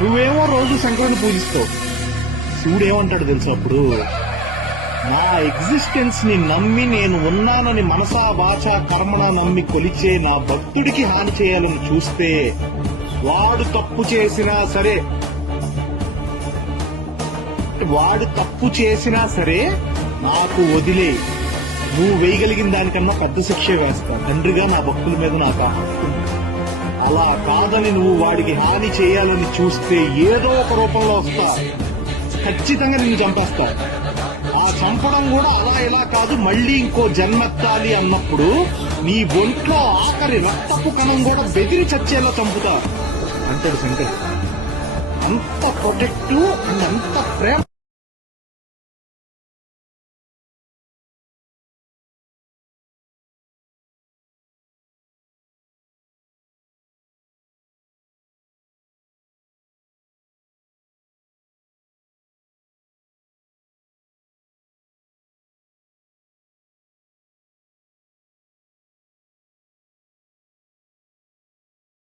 నువ్వేమో రోజు శంకరుని పూజిస్తావు. శివుడు ఏమంటాడు తెలుసు అప్పుడు? నా ఎగ్జిస్టెన్స్ ని నమ్మి నేను ఉన్నానని మనసా వాచా కర్మణ నమ్మి కొలిచే నా భక్తుడికి హాని చేయాలని చూస్తే వాడు తప్పు చేసినా సరే నాకు వదిలే, నువ్వు వేయగలిగిన దానికన్నా పెద్ద శిక్షే వేస్తా. తండ్రిగా నా భక్తుల మీద నాకు ఆ హక్కు ఉంది. అలా కాదని నువ్వు వాడికి హాని చేయాలని చూస్తే ఏదో ఒక రూపంలో వస్తా, ఖచ్చితంగా నిన్ను చంపేస్తా. ఆ చంపడం కూడా అలా ఇలా కాదు, మళ్ళీ ఇంకో జన్మెత్తాలి అన్నప్పుడు నీ ఒంట్లో ఆఖరి రక్తపు కణం కూడా బెదిరి చచ్చేలా చంపుతా అంటాడు శంకర్. అంత ప్రొటెక్టివ్ అండ్ అంత ప్రేమ.